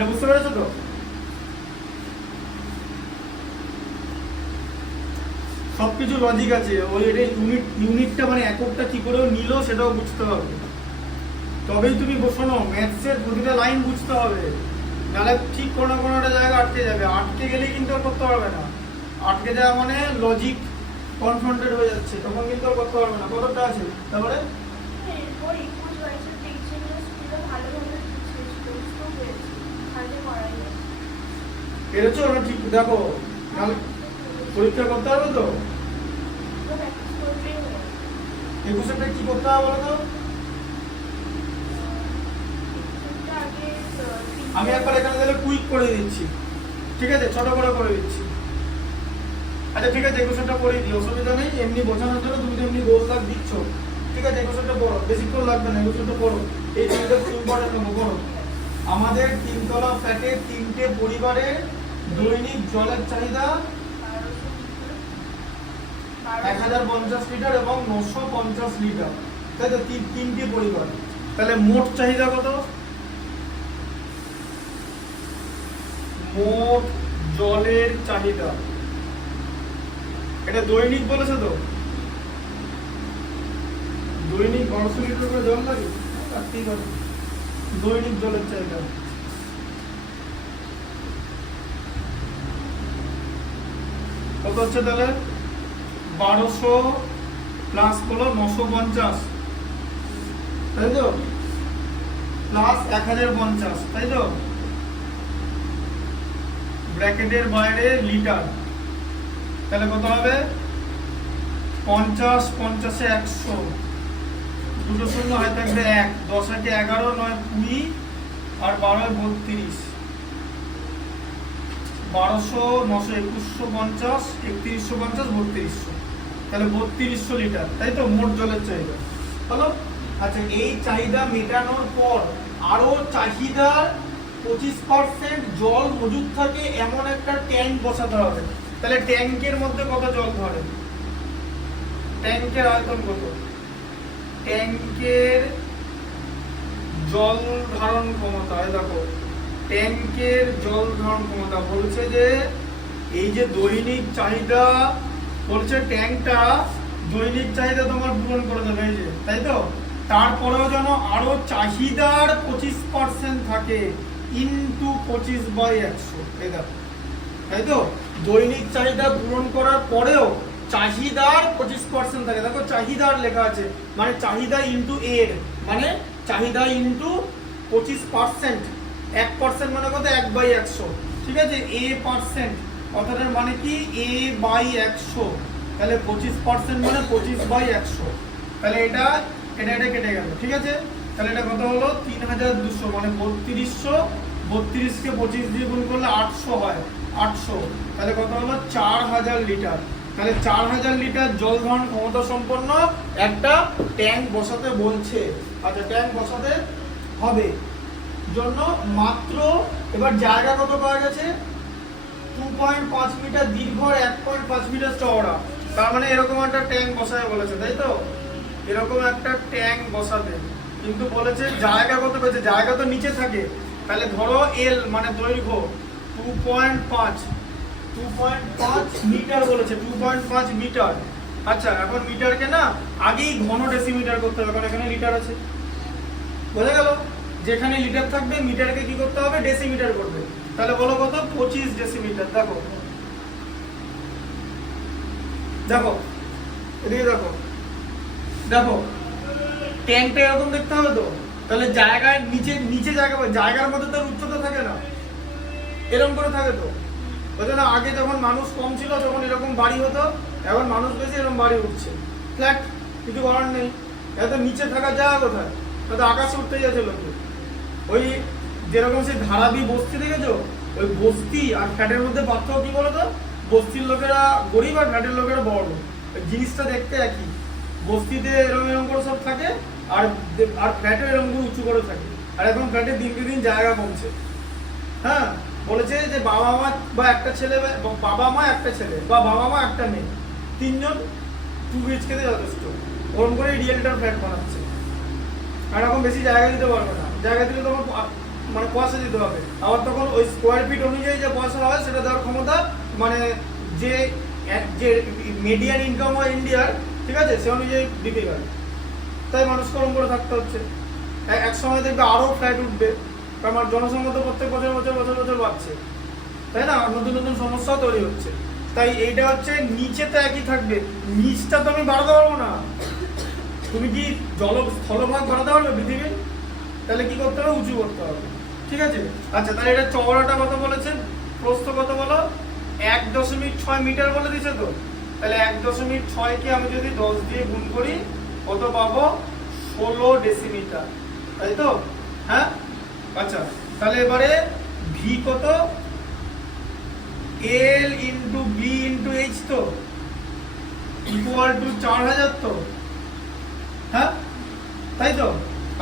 এটা বুঝতে পেরেছো তো? সবকিছু লজিক আছে। ওই এটা ইউনিটটা মানে এককটা কি করে নিল সেটাও বুঝতে হবে, তবেই তুমি শোনো ম্যাথসের প্রতিটা লাইন বুঝতে হবে, নাহলে ঠিক কোনো কোনো একটা জায়গা আটকে যাবে। আটকে গেলেই কিন্তু আর করতে পারবে না। আটকে যাওয়া মানে লজিক কনফ্রন্টেড হয়ে যাচ্ছে, তখন কিন্তু আর করতে পারবে না। কতটা আছে তারপরে? পেরেছো না? ঠিক দেখো, নাহলে পরীক্ষা করতে হবে তো। 21-টা কি করতে হবে বলো তো? আমি একবার এখানে তাহলে কুইক করে দিচ্ছি, ঠিক আছে? ছোট করে করে দিচ্ছি। আচ্ছা ঠিক আছে, 21-টা করে দিই, অসুবিধা নেই। এমনি বোঝানোর জন্য তুমি তো এমনি গোল দাগ দিচ্ছ, ঠিক আছে? 21-টা পড়ো, বেশিক্ষণ লাগবে না, 21-টা পড়ো। এই তিনটা ইম্পর্টেন্ট নেবো, পড়ো। আমাদের তিনতলা ফ্ল্যাটের 3টে পরিবারের দৈনিক জলের চাহিদা 1050 লিটার এবং 950 লিটার, তাই তো? তিনটি পরিবার, তাহলে মোট চাহিদা কত? মোট জলের চাহিদা, এটা দৈনিক বলেছে তো? দৈনিক 1200 লিটার করে জল লাগে, ঠিক আছে? দৈনিক জলের চাহিদা কত হচ্ছে তাহলে? 1200 প্লাস হলো 950, তাই তো? প্লাস 1050, তাই তো? ব্র্যাকেটের বাইরে লিটার, তাহলে কত হবে? 50, 50-এ 100, দুটো শূন্য হয় থাকবে 1, 10-এ 11, 9 20 আর 12-এ 32, 1200, 900, 2150, 3150, 3200, তাহলে 3200 লিটার, তাই তো? মোট জলের চাহিদা হলো। আচ্ছা, এই চাহিদা মেটানোর পর আরো চাহিদার 25% জল মজুদ থাকে এমন একটা ট্যাঙ্ক বসাতে হবে। তাহলে ট্যাঙ্কের মধ্যে কত জল ধরে? ট্যাঙ্কের আয়তন কত? ট্যাঙ্কের জল ধারণ ক্ষমতা, দেখো ট্যাঙ্কের জল ধারণ ক্ষমতা বলছে যে এই যে দৈনিক চাহিদা বলছে, ট্যাঙ্কটা দৈনিক চাহিদা তোমার পূরণ করে দেবে, এই যে, তাই তো? তারপরেও যেন আরো চাহিদার 25% থাকে, ইনটু 25/100, এই দেখো, তাই তো? দৈনিক চাহিদা পূরণ করার পরেও চাহিদার 25% থাকে, দেখো চাহিদার লেখা আছে, মানে চাহিদা ইনটু এর, মানে চাহিদা ইনটু 25%, 1% মানে কত? 1/100, ঠিক আছে? এ পার্সেন্ট অর্থাৎ মানে কি? a/100, তাহলে 25% মানে 25/100, তাহলে এটা এটা এটা কেটে গেল, ঠিক আছে? তাহলে এটা কত হলো? 3200, মানে 3200, 32কে 25 দিয়ে গুণ করলে 800 হয়, 800, তাহলে কত হলো? 4000 লিটার। তাহলে 4000 লিটার জল ধারণ ক্ষমতা সম্পন্ন একটা ট্যাঙ্ক বসাতে বলছে। আচ্ছা, ট্যাঙ্ক বসাতে হবে জন্য মাত্র, এবার জায়গা কত পাওয়া গেছে? 2.5 মিটার দীর্ঘ আর 1.5 মিটার চওড়া, তার মানে এরকম একটা ট্যাঙ্ক বসাতে বলেছে, তাই তো? এরকম একটা ট্যাঙ্ক বসাতে, কিন্তু বলেছে জায়গা কত পেয়েছে? জায়গা তো নিচে থাকে, তাহলে ধরো এল মানে দৈর্ঘ্য 2.5 মিটার বলেছে, 2.5 মিটার। আচ্ছা, এখন মিটারকে না আগেই ঘন ডেসিমিটার করতে হবে, কারণ এখানে লিটার আছে, বোঝা গেল? যেখানে লিটার থাকবে মিটারকে কি করতে হবে? ডেসিমিটার করবে। তাহলে বলো কত? 25 ডেসিমিটার। দেখো দেখো এদিকে দেখো, দেখো ট্যাঙ্কটা এরকম দেখতে হবে তো? তাহলে জায়গায় নিচে নিচে জায়গার মধ্যে তো উচ্চতা থাকে না, এরকম করে থাকে তো? বুঝলো না? আগে যখন মানুষ কম ছিল তখন এরকম বাড়ি হতো, এখন মানুষ বেশি, এরকম বাড়ি উঠছে, ফ্ল্যাট, কিছু করার নেই। এত নিচে থাকার জায়গা কোথায়? তো আকাশে উঠতে যাচ্ছে লোকে। ওই যেরকম সেই ধারাবি বস্তি দেখেছো, ওই বস্তি আর ফ্ল্যাটের মধ্যে পার্থক্য কি বলতো? বস্তির লোকেরা গরিব আর ফ্ল্যাটের লোকেরা বড়, জিনিসটা দেখতে একই। বস্তিতে এরকম এরকম করে সব থাকে, আর আর ফ্ল্যাটে এরকম করে উঁচু করে থাকে। আর এখন ফ্ল্যাটে দিনকে দিন জায়গা কমছে। হ্যাঁ, বলেছে যে বাবা মা বা একটা ছেলে, বাবা মা একটা ছেলে বা বাবা মা একটা মেয়ে, তিনজন 2 BHK তে যথেষ্ট। ওরকম করে রিয়েলিটার ফ্ল্যাট বানাচ্ছে, আর এখন বেশি জায়গা দিতে পারবে না। জায়গা দিলে তোমার মানে পয়সা দিতে হবে। আবার তখন ওই স্কোয়ার ফিট অনুযায়ী যে পয়সা হয় সেটা দেওয়ার ক্ষমতা মানে যে যে মিডিয়ান ইনকাম হয় ইন্ডিয়ার, ঠিক আছে, সে অনুযায়ী ডিফিকাল্ট। তাই মানুষ কলম করে থাকতে হচ্ছে। এক সময় দেখবে আরো ফ্ল্যাট উঠবে, কারণ জনসংখ্যা তো প্রত্যেক বছর বছর বছর বছর বাড়ছে, তাই না, নতুন নতুন সমস্যা তৈরি হচ্ছে। তাই এইটা হচ্ছে নিচে তো একই থাকবে, নিচটা তো আমি বাড়াতে পারবো না। তুমি কি স্থলভাগ বাড়াতে পারবে পৃথিবীর? তাহলে কি করতে হবে? উঁচু করতে হবে, ঠিক আছে। আচ্ছা, তাহলে এটা চওড়াটা কত বলেছেন, প্রস্থ কত বলো? 1.6 মিটার বলে দিছে তো। তাহলে 1.6 কে আমি যদি 10 দিয়ে গুণ করি কত পাবো? 16 ডেসিমিটার, তাই তো? হ্যাঁ, আচ্ছা, তাহলে এবারে ভি কত? L into B into H তো ইকুয়াল টু 4000 তো, হ্যাঁ, তাই তো?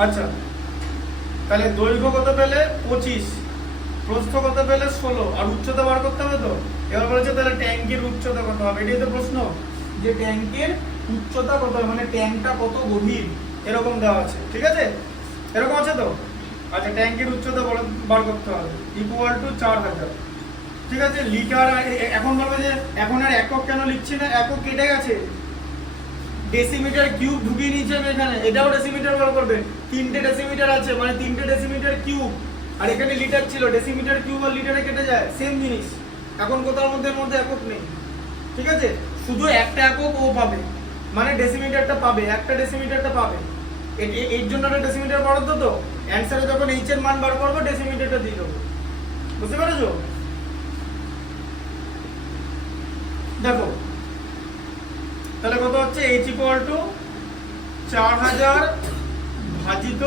আচ্ছা, তাহলে দৈর্ঘ্য কত পেলে? 25, প্রস্থ কত পেলে? 16, আর উচ্চতা বার করতে হবে তো। এবার বলেছে তাহলে ট্যাঙ্কের উচ্চতা কত হবে, এটাই তো প্রশ্ন, যে ট্যাঙ্কের উচ্চতা কত হবে, মানে ট্যাঙ্কটা কত গভীর, এরকম দেওয়া আছে, ঠিক আছে, এরকম আছে তো। আচ্ছা, ট্যাঙ্কের উচ্চতা বার করতে হবে ইকুয়াল টু 4000, ঠিক আছে। লিটার, এখন বলবে যে এখন আর একক কেন লিখছি না, একক কেটে গেছে, ডেসিমিটার কিউব ঢুকিয়ে নিয়েছে এখানে, এটাও ডেসিমিটার বার করবে, 3টে ডেসিমিটার আছে মানে 3টে ডেসিমিটার কিউব, আর এখানে লিটার ছিল, ডেসিমিটার কিউব আর লিটারে কেটে যায়, সেম জিনিস। এখন কোথাও মধ্যে একক নেই, ঠিক আছে, শুধু একটা একক ও পাবে, মানে ডেসিমিটারটা পাবে, একটা ডেসিমিটারটা পাবে। এর জন্য একটা ডেসিমিটার বরাদ্দ তো, অ্যানসারে যখন এইচ এর মান বার করবো ডেসিমিটারটা দিয়ে দেবো, বুঝতে পেরেছো? দেখো তাহলে কত হচ্ছে, h ইকুয়াল টু 4000 ভাজিত,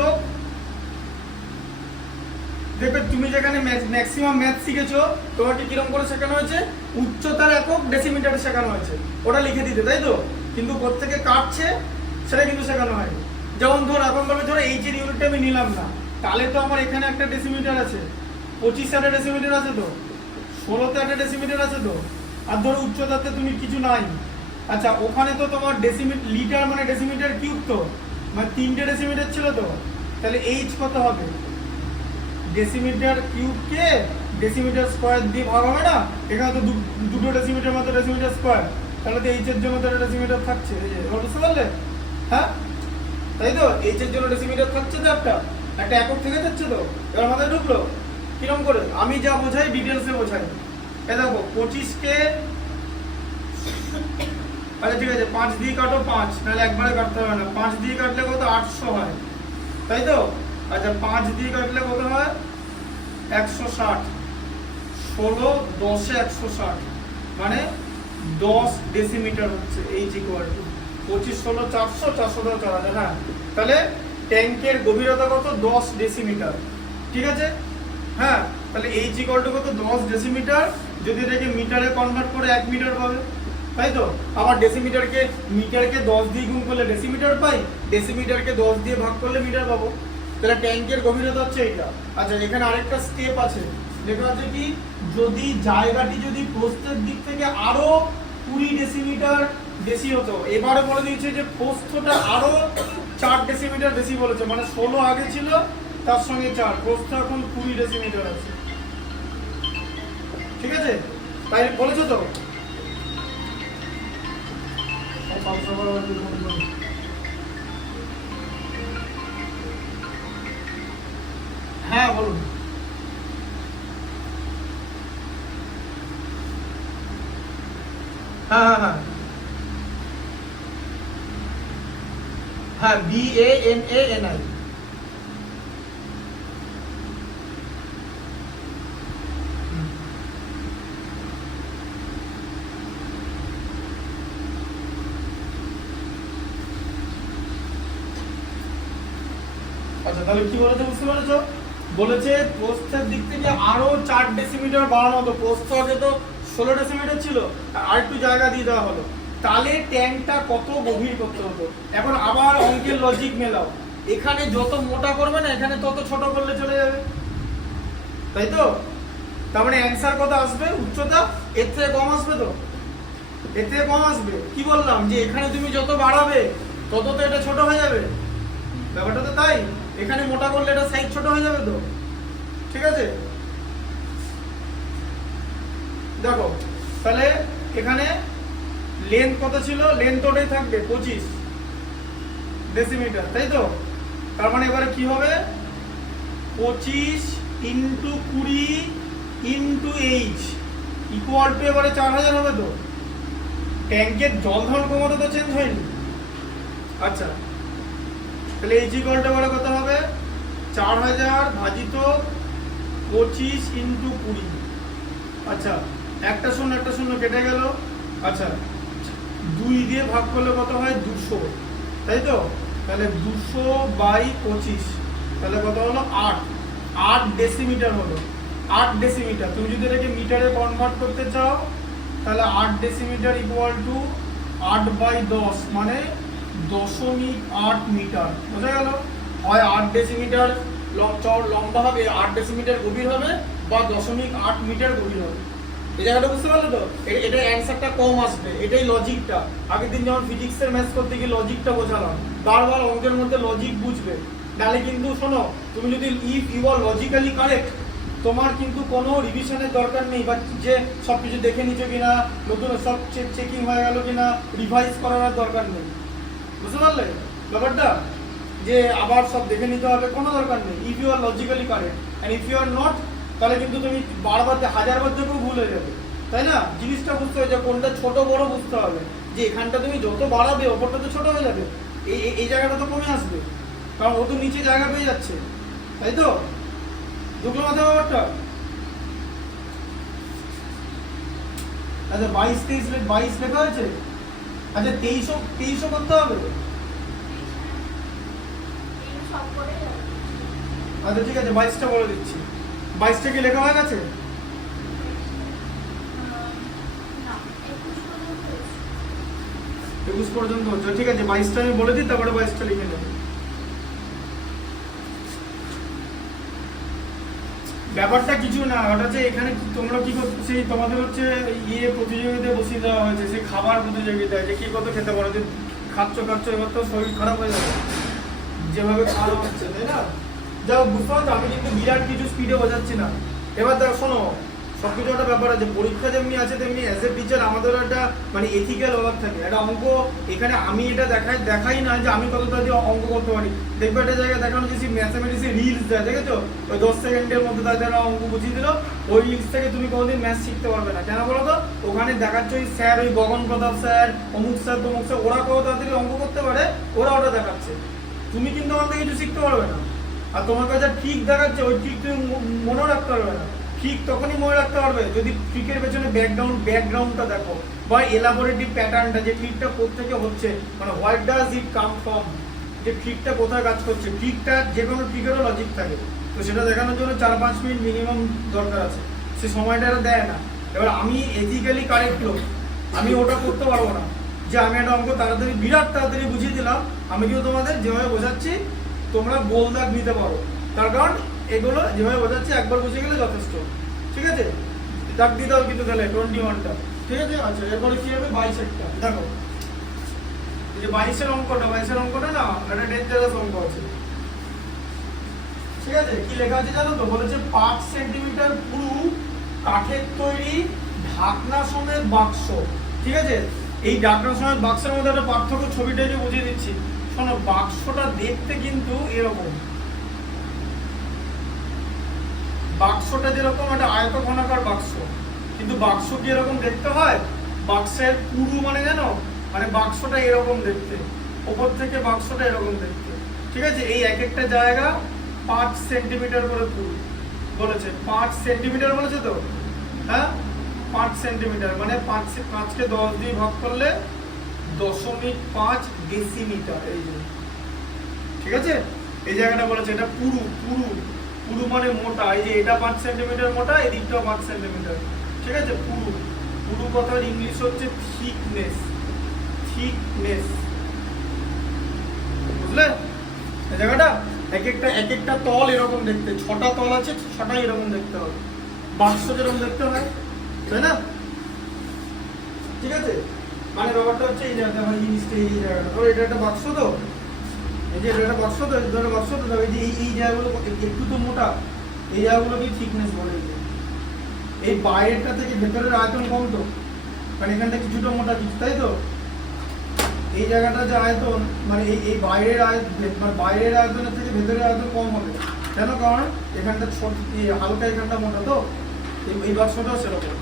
দেখবে তুমি যেখানে ম্যাক্সিমাম ম্যাথ শিখেছো তোমাকে কিরকম করে শেখানো হয়েছে, উচ্চতার একক ডেসিমিটারে শেখানো হয়েছে, ওটা লিখে দিতে, তাই তো? কিন্তু কোত্থেকে কাটছে সেটা কিন্তু শেখানো হয়নি। যেমন ধর এখন বলে ধরো এইচ এর ইউনিটটা আমি নিলাম না, তাহলে তো আমার এখানে একটা ডেসিমিটার আছে, 25 একটা ডেসিমিটার আছে তো, 16তে একটা ডেসিমিটার আছে তো, আর ধরো উচ্চতাতে তুমি কিছু নাই। আচ্ছা, ওখানে তো তোমার ডেসিমিটার, লিটার মানে ডেসিমিটার কিউব তো, মানে 3টে ডেসিমিটার ছিল তো, তাহলে এইচ কত হবে? ডেসিমিটার কিউবকে ডেসিমিটার স্কয়ার দিয়ে ভাগ হবে না, এখানে তো দুটো ডেসিমিটার মতো ডেসিমিটার স্কয়ার, তাহলে তো এইচ এর জন্য তো একটা ডেসিমিটার থাকছে, এই যে বুঝতে পারলে? হ্যাঁ, তাই তো, এইচ এর জন্য ডেসিমিটার থাকছে তো, একটা একটা একক থেকে যাচ্ছে তো। এবার মাথায় ঢুকলো কিরকম করে? আমি যা বোঝাই ডিটেলসে বোঝাই। এ দেখো 25কে, আচ্ছা ঠিক আছে, 5 দিয়ে কাটো 5, নাহলে একবারে কাটতে হবে না, 5 দিয়ে কাটলে কত? 800 হয়, তাই তো? আচ্ছা, 5 দিয়ে কাটলে কত হয়? 160, 16 10 এ 160, মানে 10 ডেসিমিটার হচ্ছে এইচ ইকুয়াল টু 25 16 400, 400 দিয়ে 4000, হ্যাঁ। তাহলে ট্যাঙ্কের গভীরতা কত? 10 ডেসিমিটার, ঠিক আছে, হ্যাঁ। তাহলে এইচ ইকুয়াল টু কত? 10 ডেসিমিটার, যদি এটাকে মিটারে কনভার্ট করে 1 মিটার পাবে, তাই তো? আবার ডেসিমিটারকে, মিটারকে 10 দিয়ে গুণ করলে ডেসিমিটার পাই, ডেসিমিটারকে 10 দিয়ে ভাগ করলে মিটার পাবো। তাহলে ট্যাঙ্কের গভীরতা হচ্ছে এটা। আচ্ছা, এখানে আরেকটা স্টেপ আছে, লেখা আছে কি, যদি জায়গাটি যদি প্রস্থের দিক থেকে আরো 20 ডেসিমিটার বেশি হতো, এবারে বলে দিয়েছে যে প্রস্থটা আরো 4 ডেসিমিটার বেশি বলেছে, মানে 16 আগে ছিল তার সঙ্গে 4, প্রস্থ এখন 20 ডেসিমিটার আছে, ঠিক আছে, তাই বলেছে তো। হ্যাঁ বলুন। হ্যাঁ হ্যাঁ হ্যাঁ হ্যাঁ, BANANI। আচ্ছা, তাহলে কি বলেছে বুঝতে পেরেছো? বলেছে প্রস্থের দিক থেকে আরো 4 ডেসিমিটার বাড়ানো হতো, প্রস্থ আগে তো 16 ডেসিমিটার ছিল, আর একটু জায়গা দিয়ে দেওয়া হলো, তাহলে ট্যাঙ্কটা কত গভীর করতে হতো। এখন আবার অঙ্কের লজিক মেলাও, এখানে যত মোটা করবে না এখানে তত ছোট করলে চলে যাবে, তাই তো? তার মানে অ্যান্সার কত আসবে? উচ্চতা এর থেকে কম আসবে তো, এর থেকে কম আসবে। কি বললাম যে এখানে তুমি যত বাড়াবে তত তো এটা ছোট হয়ে যাবে, ব্যাপারটা তো তাই। এখানে মোটা করলে এটা সাইজ ছোট হয়ে যাবে তো, ঠিক আছে, দেখো তাহলে এখানে লেন্থ কত ছিল, লেন্থ ওটাই থাকবে 25 ডেসিমিটার, তাই তো? তার মানে এবারে কি হবে, 25 into 20 into H equal to এবারে 4000 হবে তো। ট্যাঙ্কের জল ধারণ ক্ষমতা তো চেঞ্জ হয়নি। আচ্ছা, তাহলে এইচ ইকুয়াল টু এবারে কত হবে, 4000 ভাজিত 25 ইন্টু 20। আচ্ছা, একটা শূন্য কেটে গেল। আচ্ছা, 2 দিয়ে ভাগ করলে কত হয়, 200, তাই তো? তাহলে 200 বাই 25, তাহলে কত হলো, 8 ডেসিমিটার হলো। 8 ডেসিমিটার, তুমি যদি এটাকে মিটারে কনভার্ট করতে চাও তাহলে 8 ডেসিমিটার ইকুয়াল টু 8 বাই 10 মানে 0.8 মিটার। বোঝা গেল? হয় 8 ডেসিমিটার লম্বা হবে, 8 ডেসিমিটার গভীর হবে, বা 0.8 মিটার গভীর হবে। এই জায়গাটা বুঝতে পারলে তো? এটা অ্যান্সারটা কম আসবে, এটাই লজিকটা। আগের দিন যখন ফিজিক্সের ম্যাথ করতে গিয়ে লজিকটা বোঝালাম, বারবার অঙ্কের মধ্যে লজিক বুঝবে, নাহলে কিন্তু শোনো, তুমি যদি if you are logically correct, তোমার কিন্তু কোনো রিভিশনের দরকার নেই, বা যে সব কিছু দেখে নিচ্ছ কিনা, নতুন সব চেকিং হয়ে গেল কিনা, রিভাইজ করার দরকার নেই। বুঝতে পারলে ব্যাপারটা? যে আবার সব দেখে নিতে হবে, কোনো দরকার নেই। If you are logically correct and if you are not, তাহলে কিন্তু তুমি বারবার 1000বার থেকেও ভুল হয়ে যাবে, তাই না? জিনিসটা বুঝতে হবে যে কোনটা ছোট বড় বুঝতে হবে, যে এখানটা তুমি যত বাড়াবে ওপরটা তো ছোট হয়ে যাবে, এই জায়গাটা তো কমে আসবে, কারণ ও তো নিচে জায়গা পেয়ে যাচ্ছে, তাই তো? ঢুকলো মাথায় ব্যাপারটা? আচ্ছা, 22 লেখা হয়েছে। আচ্ছা, 2300 করতে হবে। আচ্ছা ঠিক আছে, 22টা বলে দিচ্ছি। 22টা কি লেখা হয়ে গেছে? 21 পর্যন্ত হচ্ছে, ঠিক আছে। 22টা আমি বলে দিই, তারপরে 22টা লিখে নেব। ব্যাপারটা কিছু না, ওটা হচ্ছে এখানে তোমরা কি করছো, সেই তোমাদের হচ্ছে প্রতিযোগিতায় বসিয়ে দেওয়া হয়েছে, সেই খাবার প্রতিযোগিতায়, যে কি কত খেতে পারো, যে খাচ্ছ এবার তো শরীর খারাপ হয়ে যাবে যেভাবে খাওয়া হচ্ছে, তাই না? যাও, বুঝতে পারছো, আমি কিন্তু বিরাট কিছু স্পিডে বোঝাচ্ছি না। এবার দেখো, শোনো, সবকিছু একটা ব্যাপার আছে, পরীক্ষা যেমনি আছে তেমনি অ্যাজ এ টিচার আমাদের একটা মানে এথিক্যাল ব্যাপার থাকে। একটা অঙ্ক এখানে আমি এটা দেখাই না যে আমি কতটা দিয়ে অঙ্ক করতে পারি। দেখবে একটা জায়গায় দেখানো যে ম্যাথামেটিক্সে রিলস দেয়, দেখেছো? ওই 10 সেকেন্ডের মধ্যে তাদের অঙ্ক বুঝিয়ে দিল, ওই রিলস থেকে তুমি কোনোদিন ম্যাথ শিখতে পারবে না। কেন বলো তো? ওখানে দেখাচ্ছে ওই স্যার, ওই গগন প্রতাপ স্যার, অমুক স্যার, তমুক স্যার, ওরা কত তাড়াতাড়ি অঙ্ক করতে পারে, ওরা ওটা দেখাচ্ছে। তুমি কিন্তু আমার থেকে কিছু শিখতে পারবে না। আর তোমার কাছে ঠিক দেখাচ্ছে, ওই ঠিক তুমি মনেও রাখতে পারবে না। ঠিক তখনই মনে রাখতে পারবে যদি ট্রিকের পেছনে ব্যাকগ্রাউন্ডটা দেখো, বা এলাবোরেটিভ প্যাটার্নটা, যে ট্রিকটা কোত্থেকে হচ্ছে, মানে what does it come from, যে ট্রিকটা কোথায় কাজ করছে। ট্রিকটা যে কোনো ট্রিকেরও লজিক থাকে, তো সেটা দেখানোর জন্য 4-5 মিনিট মিনিমাম দরকার আছে, সে সময়টা এরা দেয় না। এবার আমি এথিক্যালি কারেক্ট লোক, আমি ওটা করতে পারবো না যে আমি একটা অঙ্ক তাড়াতাড়ি বিরাট তাড়াতাড়ি বুঝিয়ে দিলাম। আমি কিন্তু তোমাদের যেভাবে বোঝাচ্ছি তোমরা গোল দাগ নিতে পারো, তার কারণ এগুলো যেভাবে বোঝাচ্ছি একবার বুঝে গেলে যথেষ্ট, ঠিক আছে? দাগ দিতে হবে কিন্তু তাহলে 21টা, ঠিক আছে? আচ্ছা, এরপরে কি হবে, 22এরটা দেখো, এই যে 22এর অঙ্কটা না একটা ডেঞ্জারাস অঙ্ক আছে, ঠিক আছে? কি লেখা আছে জানো তো? বলেছে 5 সেন্টিমিটার পুরু কাঠের তৈরি ঢাকনা সমেত বাক্স, ঠিক আছে? এই ঢাকনা সমেত বাক্সের মধ্যে একটা পার্থক্য ছবিটাকে বুঝিয়ে দিচ্ছি। শোনো, বাক্সটা দেখতে কিন্তু এরকম, বাক্সটা যেরকম একটা আয়তঘনাকার বাক্স, কিন্তু বাক্স কি এরকম দেখতে হয়? বাক্সের পুরু মানে জানো, মানে বাক্সটা এরকম দেখতে, ওপর থেকে বাক্সটা এরকম দেখতে, ঠিক আছে? এই এক একটা জায়গা 5 সেন্টিমিটার করে পুরু বলেছে, 5 সেন্টিমিটার বলেছে তো, হ্যাঁ 5 সেন্টিমিটার মানে 5কে 10 দিয়ে ভাগ করলে 0.5 ডেসিমিটার, এই যে, ঠিক আছে? এই জায়গাটা বলেছে এটা পুরু মানে মোটা, এই যে এটা 5 সেন্টিমিটার মোটা, এদিকটাও 5 সেন্টিমিটার, ঠিক আছে? পুরু কথার ইংলিশ হচ্ছে থিকনেস, বুঝলে এই জায়গাটা? এক একটা তল এরকম দেখতে, 6টা তল আছে, 6টা এরকম দেখতে হবে, বাক্স যেরকম দেখতে হয়, তাই না? ঠিক আছে, মানে ব্যাপারটা হচ্ছে এই জায়গাটা, আমার জিনিসটা এই জায়গাটা, ধরো এটা একটা বাক্স তো, এই যে এটা একটা বাক্স তো, এই যে এই জায়গাগুলো একটু তো মোটা, এই জায়গাগুলোকে থিকনেস বলে। এই বাইরেটা থেকে ভেতরের আয়তন কম তো, কারণ এখানটা কিছুটা মোটা কিছু, তাই তো? এই জায়গাটা যে আয়তন মানে এই বাইরের মানে বাইরের আয়তনের থেকে ভেতরের আয়তন কম হবে। কেন? কারণ এখানটা ছোট, হালকা, এখানটা মোটা তো। এই বাক্সটাও সেরকম,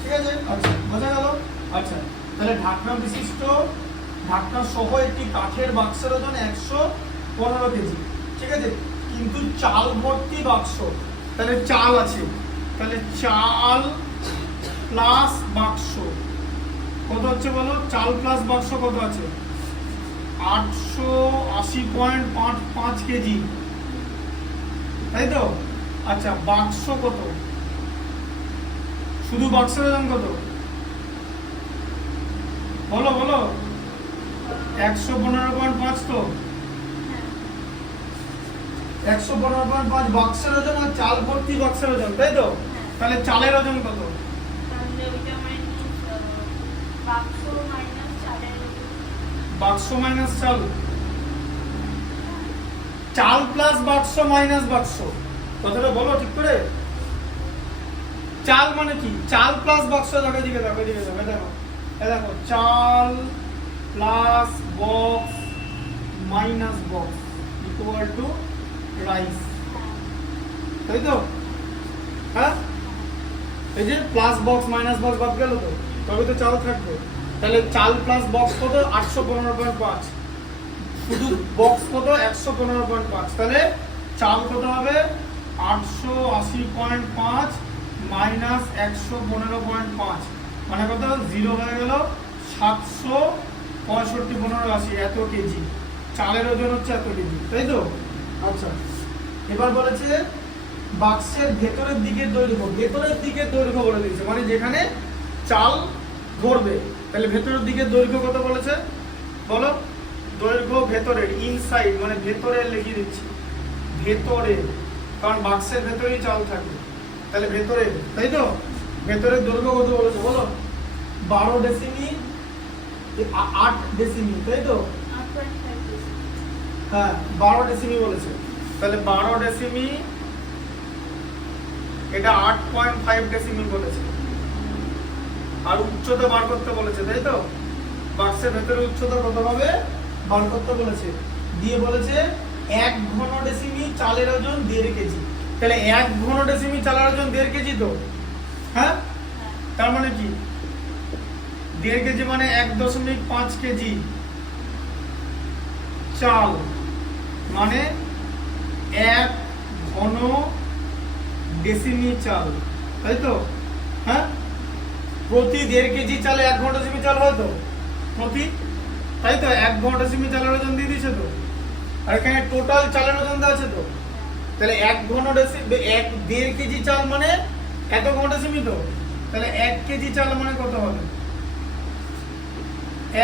ঠিক আছে? আচ্ছা, বোঝা গেল? আচ্ছা, তাহলে ঢাকনা বিশিষ্ট, ঢাকনা সহ একটি কাঠের বাক্সের ওজন 115 কেজি, ঠিক আছে? কিন্তু চাল ভর্তি বাক্স, তাহলে চাল আছে, তাহলে চাল প্লাস বাক্স কত হচ্ছে বলো? চাল প্লাস বাক্স কত আছে? 880.55 কেজি, তাই তো? আচ্ছা, বাক্স কত? শুধু বাক্সের ওজন কত বলো বলো? 115.5 তো, 115.5 বাক্সের ওজন আর চাল ভর্তি বাক্সের ওজন, তাই তো? তাহলে চালের ওজন কত? বাক্স মাইনাস চাল, চাল প্লাস বাক্স মাইনাস বাক্স, কথাটা বলো ঠিক করে। চাল মানে কি? চাল প্লাস বাক্স, দেখো দিকে, দেখো দিকে, দেখো, দেখো, দেখো, চাল plus box minus box equal to rice, তাই তো? হ্যাঁ, এই যে প্লাস বক্স মাইনাস বক্স বাদ গেল তো, তবে তো চাল থাকবে। তাহলে চাল প্লাস বক্স কত? 815.5, শুধু বক্স কত? 115.5, তাহলে চাল কত হবে? 880.5 মাইনাস 115.5 মানে কত? 0 হয়ে গেল 765.15 এত কেজি। চালের ওজন হচ্ছে এত কেজি, তাই তো? আচ্ছা, এবার বলেছে বাক্সের ভেতরের দিকের দৈর্ঘ্য, ভেতরের দিকের দৈর্ঘ্য বলে দিয়েছে, মানে যেখানে চাল ধরবে, তাহলে ভেতরের দিকের দৈর্ঘ্য কত বলেছে বলো? দৈর্ঘ্য ভেতরের, ইনসাইড মানে ভেতরে লিখে দিচ্ছি, ভেতরে, কারণ বাক্সের ভেতরেই চাল থাকে, তাহলে ভেতরে, তাই তো? ভেতরের দৈর্ঘ্য কত বলেছে বলো? 12 ডেসিমি, 8 ডেসিমি, তাই তো? হ্যাঁ, 12 ডেসিমি বলেছে, তাহলে 12 ডেসিমি, এটা 8.5 ডেসিমি বলেছে। আর উচ্চতা বার করতে বলেছে, তাই তো? বাক্সের ভেতরে উচ্চতা কত হবে বার করতে বলেছে, দিয়ে বলেছে 1 ঘন ডেসিমি চালের ওজন 1.5 কেজি, তাহলে 1 ঘন ডেসিমি চালের ওজন 1.5 কেজি তো, হ্যাঁ? তার মানে কি 1.5 কেজি মানে 1.5 কেজি চাল, মানে 1 ঘন ডেসিমি চাল, তাই তো? হ্যাঁ, প্রতি 1.5 কেজি চালে 1 ঘন ডেসিমি চাল হয় তো প্রতি, তাই তো? 1 ঘন ডেসিমি চালের ওজন দিয়ে দিয়েছে তো, আর এখানে টোটাল চালের ওজন দেওয়া আছে তো, তাহলে 1 ঘন ডেসিমি 1.5 কেজি চাল মানে এত ঘন ডেসিমি তো, তাহলে 1 কেজি চাল মানে কত হবে?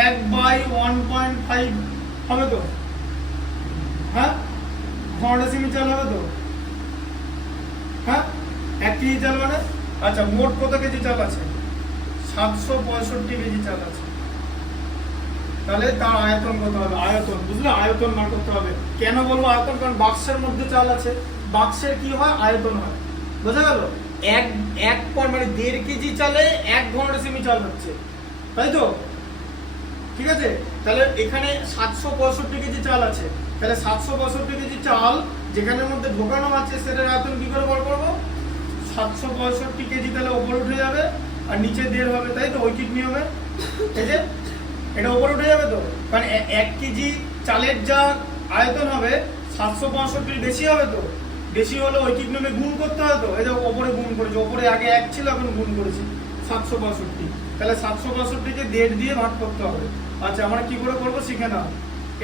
1/1.5 হবে তো, হ্যাঁ? ঘন ডেসিমি চাল হবে তো, হ্যাঁ? 1 কেজি চাল মানে, আচ্ছা, মোট কত কেজি চাল আছে? 765 কেজি চাল আছে, তাহলে তার আয়তন কত হবে? আয়তন, বুঝলে? আয়তন বার করতে হবে। কেন বলবো আয়তন? কারণ বাক্সের মধ্যে চাল আছে, বাক্সের কি হয়? আয়তন হয়, বোঝা গেল? এক মানে 1.5 কেজি চালে 1 ঘন ডেসিমি চাল হচ্ছে, তাই তো? ঠিক আছে, তাহলে এখানে 765 কেজি চাল আছে, তাহলে 765 কেজি চাল যেখানের মধ্যে ঢোকানো আছে সেটার আয়তন কি করে বার করবো? 765 কেজি, তাহলে উপরে উঠে যাবে আর নিচে 1.5 হবে, তাই তো? ঐকিক নিয়মে এই যে এটা উপরে উঠে যাবে তো, কারণ 1 কেজি চালের যা আয়তন হবে 765 বেশি হবে তো, বেশি হলে ঐকিক নিয়মে গুণ করতে হয় তো, এই যে উপরে গুণ করেছি, উপরে আগে 1 ছিল এখন গুণ করেছি 765, তাহলে 765 কে 1.5 দিয়ে ভাগ করতে হবে। আচ্ছা, আমরা কি করে করবো শিখে নাও।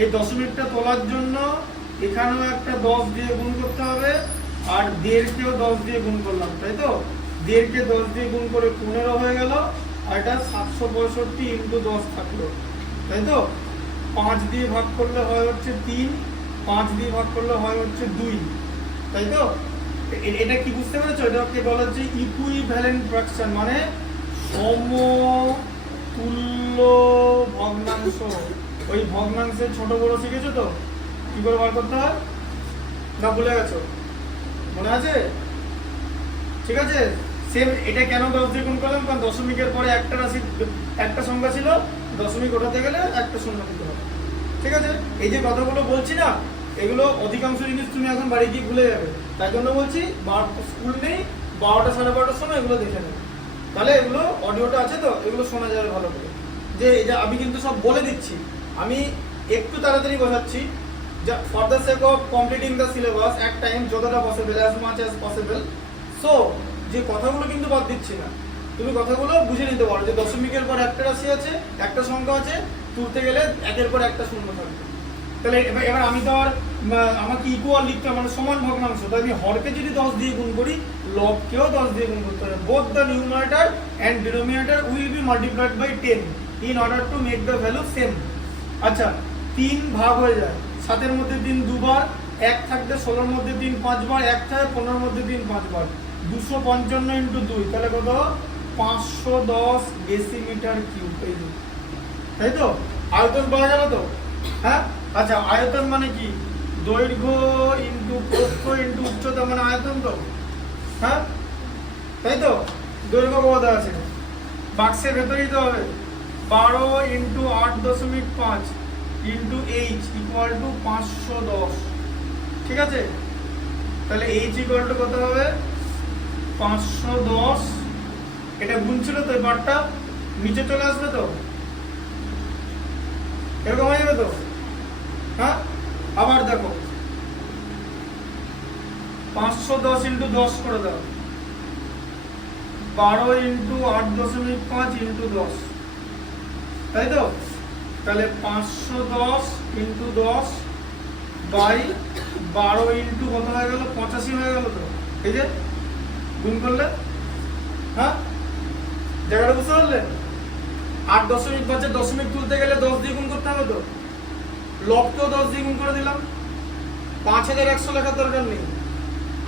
এই দশমিকটা তোলার জন্য এখানেও একটা 10 দিয়ে গুণ করতে হবে, আর 1.5 কেও 10 দিয়ে গুণ করলাম, তাই তো? 1.5 কে 10 দিয়ে গুণ করে 15 হয়ে গেল, আর এটা 765 ইন্টু 10 থাকলো, তাই তো? 5 দিয়ে ভাগ করলে হয় হচ্ছে 3, 5 দিয়ে ভাগ করলে হয় হচ্ছে 2, তাই তো? এটা কি বুঝতে পেরেছো? এটাকে বলা হচ্ছে ইকুইভ্যালেন্ট ফ্র্যাকশন, মানে সমতুল্য ভগ্নাংশ। ওই ভগ্নাংশের ছোট বড় শিখেছো তো, কি করে বার করতে হয়? না ভুলে গেছো? মনে আছে? ঠিক আছে, সেম এটা কেন 10 দিয়ে গুণ করলাম, কারণ দশমিকের পরে একটা রাশি একটা সংখ্যা ছিল, দশমিক ওঠাতে গেলে একটা শূন্য দিতে হবে। ঠিক আছে, এই যে কথাগুলো বলছি না, এগুলো অধিকাংশ জিনিস তুমি এখন বাড়ি গিয়ে ভুলে যাবে, তাই জন্য বলছি স্কুল নেই, 12টা 12:30টার সময় এগুলো দেখে নেবে, তাহলে এগুলো অডিওটা আছে তো, এগুলো শোনা যাবে ভালো করে। যে এই যে আমি কিন্তু সব বলে দিচ্ছি, আমি একটু তাড়াতাড়ি বোঝাচ্ছি, for the sake of completing the syllabus at time যতটা possible, as much as possible. So যে কথাগুলো কিন্তু বাদ দিচ্ছি না, তুমি কথাগুলো বুঝে নিতে পারো যে দশমিকের পর একটা রাশি আছে, একটা সংখ্যা আছে, তুলতে গেলে একের পর একটা শূন্য থাকবে। তাহলে এবার আমি তো আর আমাকে ইকুয়াল লিখতে মানে সমান ভগ্নাংশ, তাই আমি হরকে যদি 10 দিয়ে গুণ করি, লবকেও 10 দিয়ে গুণ করতে হবে। Both the numerator and denominator will be multiplied by 10 in order to make the value same. আচ্ছা, 3 ভাগ হয়ে যায়, 7-এর মধ্যে 3 দুবার, 1 থাকবে, 16-র মধ্যে 3 5 বার, 1 থাকে 15-এর মধ্যে 3 5 বার, 255 ইন্টু 2 তাহলে কত? 510 ডেসিমিটার কিউব। তাই তো? আয়তন পাওয়া গেল তো? হ্যাঁ, আচ্ছা, আয়তন মানে কি? দৈর্ঘ্য ইন্টু প্রস্থ ইন্টু উচ্চতা মানে আয়তন তো, হ্যাঁ তাই তো? দৈর্ঘ্য কত আছে? বাক্সের ভেতরেই তো হবে, 12 into 8.5 into H equal to 510। ঠিক আছে, তাহলে এইচ ইকুয়াল টু কত হবে? 510। এটা গুণ ছিল তো, এই বারটা নিচে চলে আসবে তো, এরকম হয়ে যাবে তো, হ্যাঁ? আবার দেখো, 510 ইন্টু 10 করে দাও, 12 ইন্টু 8.5 ইন্টু 10, তাই তো? তাহলে 510 ইন্টু 10 বাই 12 ইন্টু কত হয়ে গেল? 85 হয়ে গেল তো, এই যে গুণ করলে, হ্যাঁ জায়গাটা বুঝতে পারলে? 8.5 দশমিক তুলতে গেলে 10 দিয়ে গুণ করতে হবে তো, লবকেও 10 দিয়ে গুণ করে দিলাম, 5100 লেখার দরকার নেই।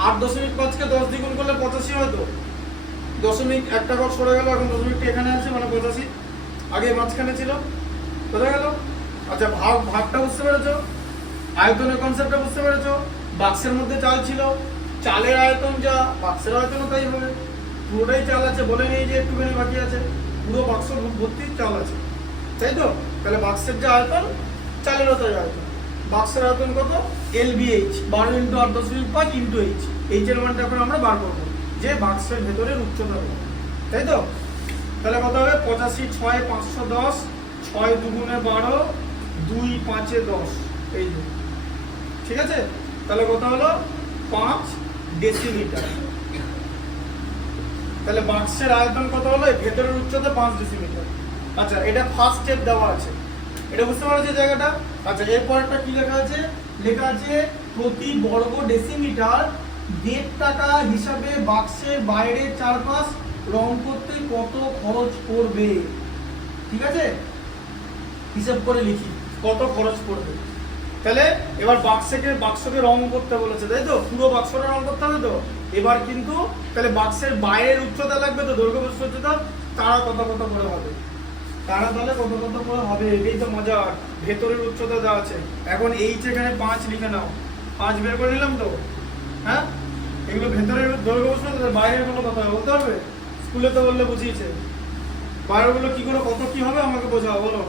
8.5কে 10 দিয়ে গুণ করলে 85 হয়তো, দশমিক একটা ঘর সরে গেল, এখন দশমিকটা এখানে আছে মানে 85, আগে মাঝখানে ছিল, বোঝা গেল? আচ্ছা, ভাগটা বুঝতে পেরেছো? আয়তনের কনসেপ্টটা বুঝতে পেরেছো? বাক্সের মধ্যে চাল ছিল, চালের আয়তন যা বাক্সের আয়তনও তাই হবে, পুরোটাই চাল আছে, বলে নেই যে একটুখানি বাকি আছে, পুরো বাক্স ভর্তি চাল আছে, তাই তো? তাহলে বাক্সের যে আয়তন, চালেরও তাই আয়তন। বাক্সের আয়তন কত? LBH, 12 into 8.5 into H. এইচের মানটা এখন আমরা বার করবো, যে বাক্সের ভেতরের উচ্চতা হবে, তাই তো? তাহলে কত হবে? 85 6 510, 6 দুগুণে 12, 2 5 10, এই যে, ঠিক আছে? তাহলে কত হলো? 5 ডেসিমিটার। তাহলে বাক্সের আয়তন কত হলো? ভেতরের উচ্চতা 5 ডেসিমিটার। আচ্ছা, এটা ফার্স্ট স্টেপ দেওয়া আছে, এটা বুঝতে পারছো জায়গাটা? আচ্ছা, এরপরটা কি লেখা আছে? লেখা আছে প্রতি বর্গ ডেসিমিটার 1.5 টাকা হিসাবে বাক্সের বাইরের চারপাশ রং করতে কত খরচ পড়বে। ঠিক আছে, হিসাব করে লিখি কত খরচ পড়বে। তাহলে এবার বাক্সকে রং করতে বলেছে, তাই তো? পুরো বাক্সটা রং করতে হবে তো। এবার কিন্তু তাহলে বাক্সের বাইরের উচ্চতা লাগবে তো, দৈর্ঘ্য প্রস্থ উচ্চতা, তারা কত কত করে হবে, তারা তাহলে কত কত করে হবে, এটাই তো মজা। ভেতরের উচ্চতা দেওয়া আছে, এখন এইচ এখানে 5 লিখে নাও, 5 বের করে নিলাম তো, হ্যাঁ? এগুলো ভেতরের দৈর্ঘ্য প্রস্থ, বাইরের কোনো কথা বলতে পারবে? স্কুলে তো বললে বুঝিয়েছে, বাইরের গুলো কি করে কত কি হবে আমাকে বোঝাও, বলো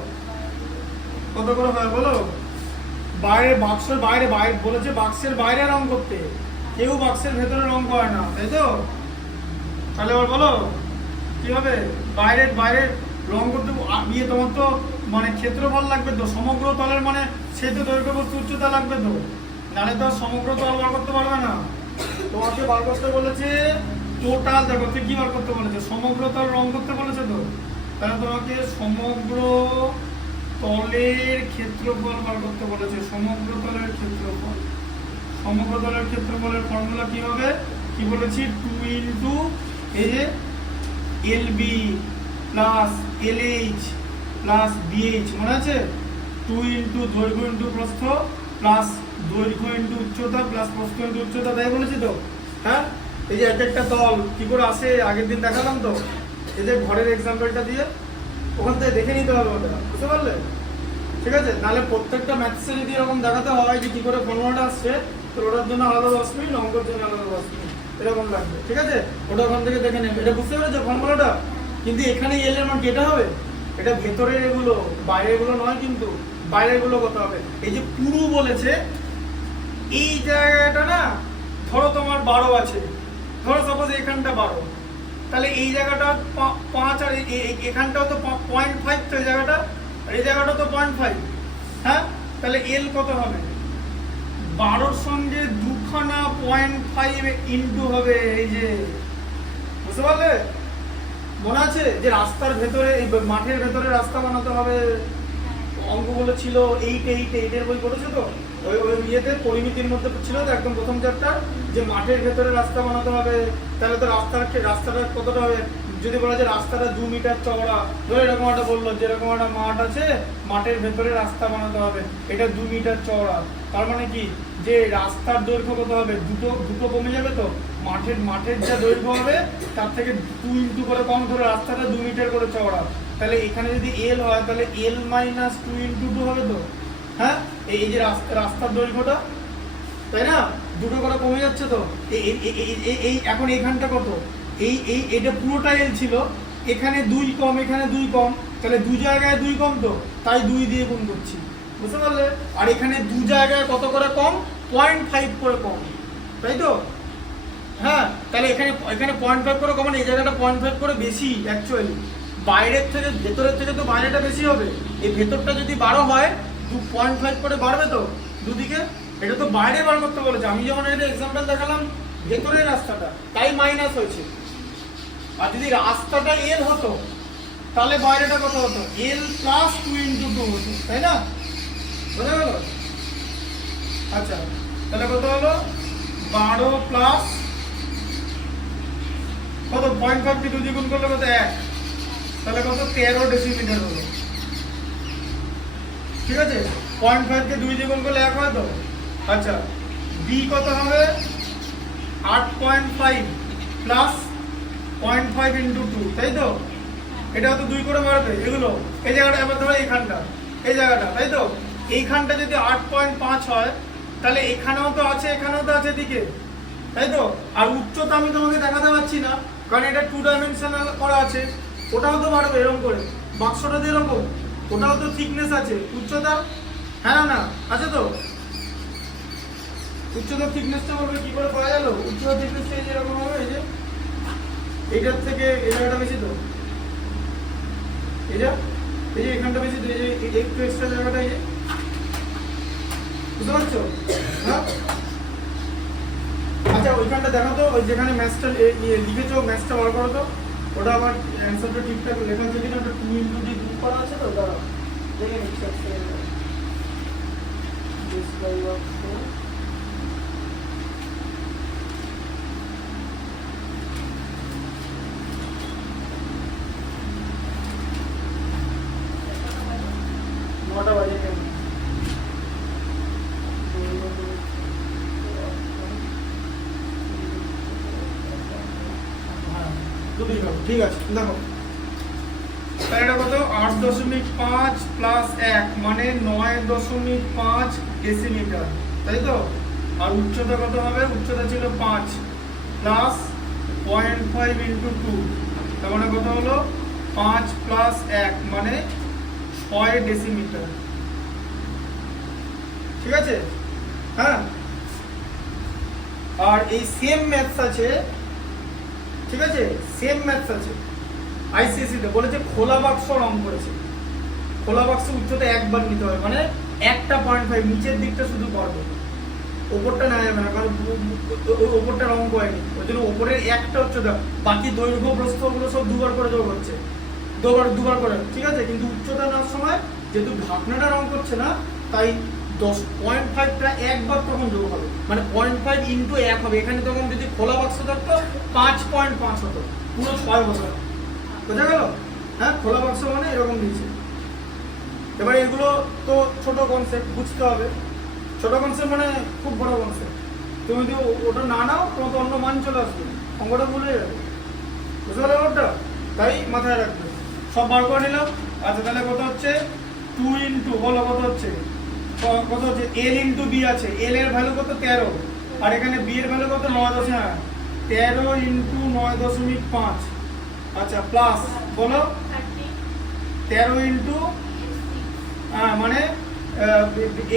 কত করে হয় বলো। বাইরে বাক্সের বাইরে বলেছে বাক্সের বাইরে রং করতে, কেউ বাক্সের ভেতরে রং করে না, তাই তো? তাহলে এবার বলো কি হবে? বাইরে রং করতে গিয়ে তোমার তো মানে ক্ষেত্রফল লাগবে তো, সমগ্র তলের মানে সেই তো দৈর্ঘ্য প্রস্থ উচ্চতা লাগবে তো, নাহলে তো সমগ্র তল বার করতে পারবে না। তোমাকে বার করতে বলেছে টোটাল, দেখো তুই কি বার করতে বলেছে? সমগ্র তল রং করতে বলেছে তো, তাহলে তোমাকে সমগ্র তলের ক্ষেত্রফল বার করতে বলেছে, সমগ্র তলের ক্ষেত্রফল। সমগ্র তলের ক্ষেত্রফলের ফর্মুলা কি হবে? কি বলেছি? 2 ইন্টু এই যে LB plus LH plus BH, মনে আছে? 2 ইন্টু দৈর্ঘ্য ইন্টু প্রস্থ প্লাস দৈর্ঘ্য ইন্টু উচ্চতা প্লাস প্রস্থ ইন্টু উচ্চতা, তাই বলেছি তো, হ্যাঁ? এই যে এক একটা তল কি করে আসে আগের দিন দেখালাম তো, এই যে ঘরের এক্সাম্পলটা দিয়ে ওখান থেকে দেখে নিতে হবে ওটা, বুঝতে পারলে? ঠিক আছে, নাহলে প্রত্যেকটা ম্যাথসে যদি এরকম দেখাতে হয় যে কি করে ফর্মুলাটা আসছে, তো ওটার জন্য আলাদা 10 মিনিট, অঙ্কের জন্য আলাদা 10 মিনিট, এরকম লাগবে। ঠিক আছে, ওটা ওখান থেকে দেখে নেবে। এটা বুঝতে পেরেছো ফর্মুলাটা? কিন্তু এখানে এল এর মান কেটে হবে, এটা ভেতরের এগুলো, বাইরের এগুলো নয়, কিন্তু বাইরের এগুলো কত হবে। এই যে পুরু বলেছে, এই জায়গাটা না, ধরো তোমার 12 আছে, ধরো সাপোজ এখানটা 12, তাহলে এই জায়গাটা 5 আর এখানটাও তো 0.5, তো এই জায়গাটা আর এই জায়গাটা তো 0.5। হ্যাঁ, তাহলে এল কত হবে? 12 সঙ্গে দুখানা 0.5 ইনটু হবে, এই যে বুঝতে পারলে? মনে আছে যে রাস্তার ভেতরে, এই মাঠের ভেতরে রাস্তা বানাতে হবে, অঙ্কগুলো ছিল 8 এর বই পড়েছো তো? ওই ওই ইয়েতে পরিমিতির মধ্যে ছিল তো একদম প্রথম চ্যাপ্টার, যে মাঠের ভেতরে রাস্তা বানাতে হবে। তাহলে তো রাস্তাটা কতটা হবে? যদি বলা যায় রাস্তাটা 2 মিটার চওড়া, ধরো এরকম একটা বললো যে এরকম একটা মাঠ আছে, মাঠের ভেতরে রাস্তা বানাতে হবে, এটা 2 মিটার চওড়া। তার মানে কি, যে রাস্তার দৈর্ঘ্য কত হবে? দুটো কমে যাবে তো, মাঠের যা দৈর্ঘ্য হবে তার থেকে 2 ইনটু করে কম, ধরে রাস্তাটা 2 মিটার করে চওড়া। তাহলে এখানে যদি এল হয়, তাহলে এল মাইনাস 2 ইনটু 2 হবে তো। হ্যাঁ, এই যে রাস্তার দৈর্ঘ্যটা, তাই না, দুটো করে কমে যাচ্ছে তো। এই এখন এখানটা কত? এটা পুরোটা এল ছিল, এখানে 2 কম, এখানে 2 কম, তাহলে 2 জায়গায় 2 কম তো, তাই 2 দিয়ে গুণ করছি, বুঝতে পারলে? আর এখানে 2 জায়গায় কত করে কম? 0.5 করে কম, তাই তো? হ্যাঁ, তাহলে এখানে 0.5 করে কম, এই জায়গাটা 0.5 করে বেশি অ্যাকচুয়ালি। বাইরের থেকে ভেতরের থেকে তো বাইরেটা বেশি হবে। এই ভেতরটা যদি 12 হয়, 2.5 করে বাড়বে তো দুদিকে। এটা তো বাইরে বার করতে বলেছে, আমি যখন এটা এক্সাম্পল দেখালাম ভেতরের রাস্তাটা, তাই মাইনাস হয়েছে। আর যদি রাস্তাটা এল হতো, তাহলে বাইরেটা কত হতো? এল প্লাস 2 ইনটু 2 হতো, তাই না? বোঝা গেল? আচ্ছা, তাহলে কত হলো? 12 প্লাস কত? 0.5 কে 2 দিয়ে গুণ করলে কত? 1, তাহলে কত? 13 ডেসিমিটার হলো। ঠিক আছে, 0.5 কে 2 দিয়ে গুণ করলে 1 হয় তো। আচ্ছা, বি কত হবে? 8.5 প্লাস 0.5 ইনটু 2, তাই তো? এটা তো 2 করে বাড়বে এগুলো। এই জায়গাটা এবার ধরো এইখানটা, এই জায়গাটা, তাই তো? এইখানটা যদি 8.5 হয়, তাহলে এখানেও তো আছে, এখানেও তো আছে এদিকে, তাই তো? আর উচ্চতা আমি তোমাকে দেখাতে পারছি না, কারণ এটা 2 ডাইমেনশনাল করা আছে। ওটাও তো বাড়বে এরকম করে, বাক্সটা দিয়ে এরকম, ওটাও তো থিকনেস আছে, উচ্চতা, হ্যাঁ না আছে তো? উচ্চতা থিকনেসটা বলবে কি করে পাওয়া গেল? উচ্চতা থিকনেসটা এই যে এরকম হবে, এই যে এইটার থেকে এই জায়গাটা বেশি তো, এই যে এখানটা বেশি তো, এই যে একটু এক্সট্রা জায়গাটা, এই যে বুঝতে পারছো? হ্যাঁ, আচ্ছা ওইখানটা দেখো তো, ওই যেখানে ম্যাথসটা লিখেছো, ম্যাথসটা বার করো তো, ওটা আবার অ্যান্সারটা ঠিকঠাক লেখা আছে কিনা, ওটা 2 ইনটু দিয়ে গুণ করা আছে তো, দাঁড়াও দেখে নিচ্ছি আজকে। নটা বাজে কেন? ঠিক আছে, দেখো এটা কত? 8.5 প্লাস 1 মানে 9.5 ডেসিমিটার, তাই তো? আর উচ্চতা কত হবে? উচ্চতা ছিল 5 প্লাস 0.5 ইনটু 2, তার মানে কত হলো? 5 প্লাস 1 মানে 6 ডেসিমিটার। ঠিক আছে, হ্যাঁ। আর এই সেম ম্যাথস আছে, ঠিক আছে, সেম ম্যাথস আছে আইসিএসসি তে, বলেছে খোলা বাক্স রং করেছে। খোলা বাক্স উচ্চতা একবার নিতে হবে, মানে একটা 0.5, নিচের দিকটা শুধু করবে, ওপরটা নেওয়া যাবে না, কারণ ওপরটা রং করেনি, ওই জন্য ওপরের একটা উচ্চতা, বাকি দৈর্ঘ্য প্রস্থ ওগুলো সব দুবার করে যোগ হচ্ছে, দুবার করে, ঠিক আছে। কিন্তু উচ্চতা নেওয়ার সময় যেহেতু ঢাকনাটা রং করছে না, তাই 10.5টা একবার তখন যোগ হবে, মানে 0.5 ইনটু 1 হবে। এখানে তখন যদি খোলা বাক্স থাকতো 5.5 হতো, পুরো 6 বছর। বোঝা গেল? হ্যাঁ, খোলা বাক্স মানে এরকম দিয়েছে। এবার এগুলো তো ছোট কনসেপ্ট, বুঝতে হবে। ছোট কনসেপ্ট মানে খুব বড় কনসেপ্ট, তুমি যদি ওটা না নাও তোমার তো অন্য মান চলে আসবে, অঙ্কটা ভুলে যাবে, বুঝতে পারলে ওটা? তাই মাথায় রাখবে। সব বার করে নিলাম। আচ্ছা, তাহলে কত হচ্ছে? 2 ইনটু, বলো কত হচ্ছে? কত হচ্ছে এল ইন্টু বি আছে, এল এর ভ্যালু কত 13, আর এখানে বি এর ভ্যালু কত 9.5, 13 ইন্টু 9.5, আচ্ছা প্লাস বলো 13 ইন্টু মানে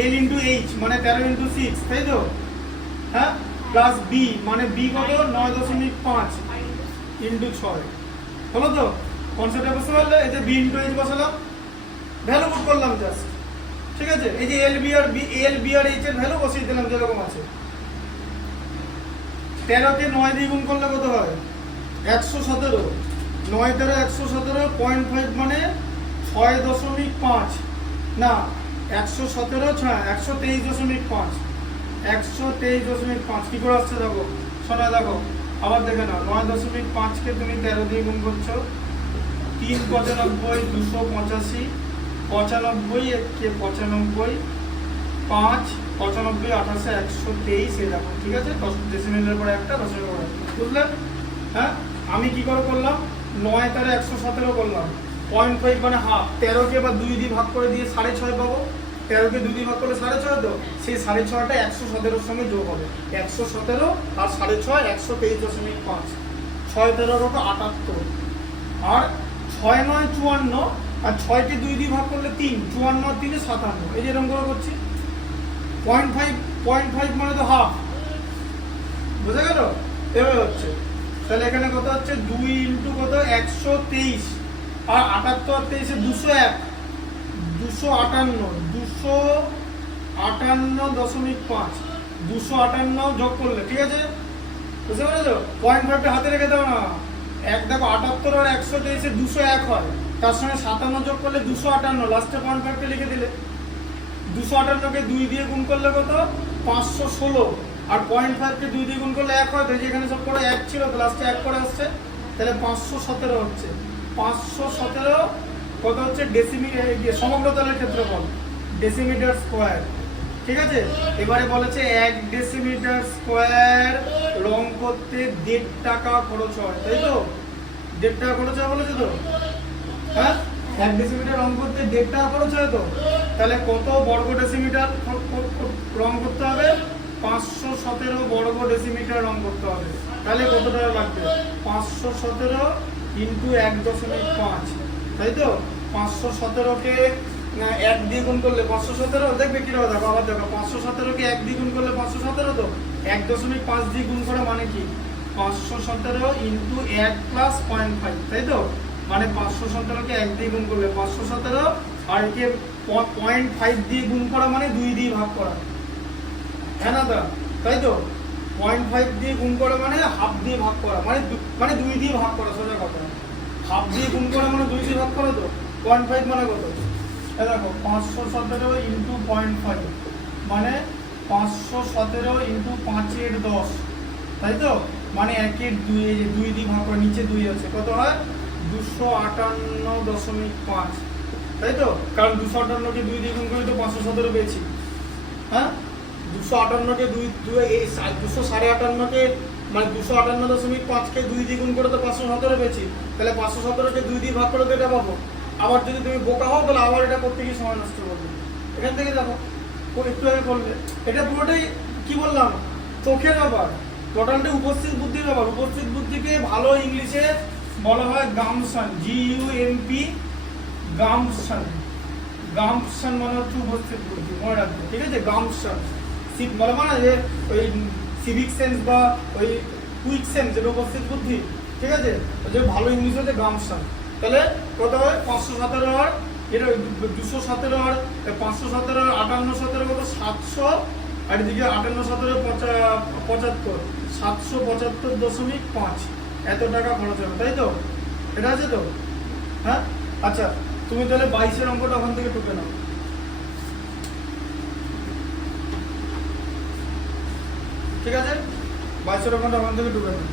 এল ইন্টু এইচ মানে 13 ইন্টু 6, তাই তো? হ্যাঁ, প্লাস বি মানে বি কত 9.5 ইন্টু 6, হলো তো? কনসেপ্টটা বুঝতে পারলে? এই যে বি ইন্টু এইচ বসালাম, ভ্যালু পুট করলাম জাস্ট, ঠিক আছে? এই যে এল বি আর এইচ এর ভ্যালু বসিয়ে দিলাম যেরকম আছে। 13 কে 9 দিয়ে গুণ করলে কত হয়? 117, 9 13 117, 0.5 মানে 6.5 না 117 123.5, 123.5 কি করে আসছে দেখো, শোনা দেখো আবার দেখে নাও। 9.5 কে তুমি 13 দিয়ে গুণ করছো, 3 95 285, 95 কে 95, 5 95 28 123, এই দেখো, ঠিক আছে? 10 ডেসিমেলের পরে একটা, দশমিকের পরে একটা, বুঝলেন? হ্যাঁ, আমি কি করে করলাম? 9 13 117 করলাম, 0.5 মানে হাফ, 13 কে বা 2 দিয়ে ভাগ করে দিয়ে 6.5 পাবো। 13 কে 2 দিয়ে ভাগ করলে 6.5, তো সেই 6.5টা 117 এর সঙ্গে যোগ হবে, 117 আর 6.5 123.5, 6 13 কত 78, আর 6 9 54, আর 6 কে 2 দিয়ে ভাগ করলে 3, 54 আর 3 57, এই যে এরকম করে করছি। 0.5 মানে তো হাফ, বুঝে গেল? এভাবে হচ্ছে। তাহলে এখানে কত হচ্ছে 2 ইন্টু কত 123, আর 78 আর 23 201, 258, 258.5, 258 যোগ করলে, ঠিক আছে? বুঝতে পেরেছো? 0.5টা হাতে রেখে দাও না, এক দেখো 78 আর 123 201 হয়, তার সঙ্গে 57 যোগ করলে 258, লাস্টে 0.5টা লিখে দিলে। 258 কে 2 দিয়ে গুণ করলে কত 516, আর 0.5 কে 2 দিয়ে গুণ করলে 1 হয়, তো যেখানে সব করে 1 ছিল তো লাস্টে 1 করে আসছে, তাহলে 517 হচ্ছে। 517 কত হচ্ছে ডেসিমিটার, সমগ্র তলের ক্ষেত্রফল, ডেসিমিটার স্কয়ার, ঠিক আছে? এবারে বলেছে 1 ডেসিমিটার স্কয়ার রং করতে 1.5 টাকা খরচ হয়, তাই তো? 1.5 টাকা খরচ হয় বলেছে তো? হ্যাঁ, 1 ডেসিমিটার রং করতে 1.5 টাকা খরচ হয় তো? তাহলে কত বর্গ ডেসিমিটার রং করতে হবে? 517 বর্গ ডেসিমিটার রং করতে হবে। তাহলে কত টাকা লাগবে? 517 ইন্টু 1.5, তাই তো? 517 কে 1 দিয়ে গুণ করলে 517, দেখবে কিরকম, দেখো আবার দেখো, 517 কে 1 দিয়ে গুণ করলে 517, তো 1.5 দিয়ে গুণ করা মানে কি 517 ইন্টু 1 প্লাস 0.5, তাই তো? মানে 517 কে 1 দিয়ে গুণ করলে 517, আর একে 0.5 দিয়ে গুণ করা মানে 2 দিয়ে ভাগ করা, হ্যাঁ না দা, তাই তো? 0.5 দিয়ে গুণ করা মানে হাফ দিয়ে ভাগ করা, মানে 2 দিয়ে ভাগ করা, সোজা কথা। হাফ দিয়ে গুণ করা মানে 2 দিয়ে ভাগ করা, তো 0.5 মানে কত? এই দেখো 517 ইন্টু 0.5 মানে 517 ইন্টু 5 এর 10, তাই তো? মানে 1 এর 2, এই যে 2 দিয়ে ভাগ করে নিচে 2 আছে, কত হয় 258.5, তাই তো? কারণ 258 কে 2 দিয়ে গুণ করে তো 517 পেয়েছি। হ্যাঁ, 258 কে 2 এই 258 কে মানে 258.5 কে 2 দিয়ে গুণ করে তো 517 পেয়েছি, তাহলে 517 কে 2 দিয়ে ভাগ করে তো এটা পাবো। আবার যদি তুমি বোকা হও তাহলে আবার এটা করতে গিয়ে সময় নষ্ট করবে। এখান থেকে দেখো একটু আগে করলে, এটা পুরোটাই কি বললাম, চোখের ব্যাপার, টোটালটা উপস্থিত বুদ্ধির ব্যাপার। উপস্থিত বুদ্ধিকে ভালো ইংলিশে বলা হয় গামশন, GUMP, গামশন। গামশন মানে হচ্ছে উপস্থিত বুদ্ধি, মনে রাখবে, ঠিক আছে? গামশন বলে মানে যে ওই সিভিক সেন্স বা ওই কুইক সেন্স, যেটা উপস্থিত বুদ্ধি, ঠিক আছে? যে ভালো ইংলিশ হচ্ছে গামশন। তাহলে কত হয় 517 আর এটা 217 আর 517 আর 58 17 কত 700, আর এদিকে 58 17 75 775.5, এত টাকা খরচ হবে, তাই তো? এটা আছে তো? হ্যাঁ, আচ্ছা তুমি তাহলে 22 এর অঙ্কটা ওখান থেকে টুকে নাও, ঠিক আছে? 22 এর অঙ্কটা ওখান থেকে টুকে নাও।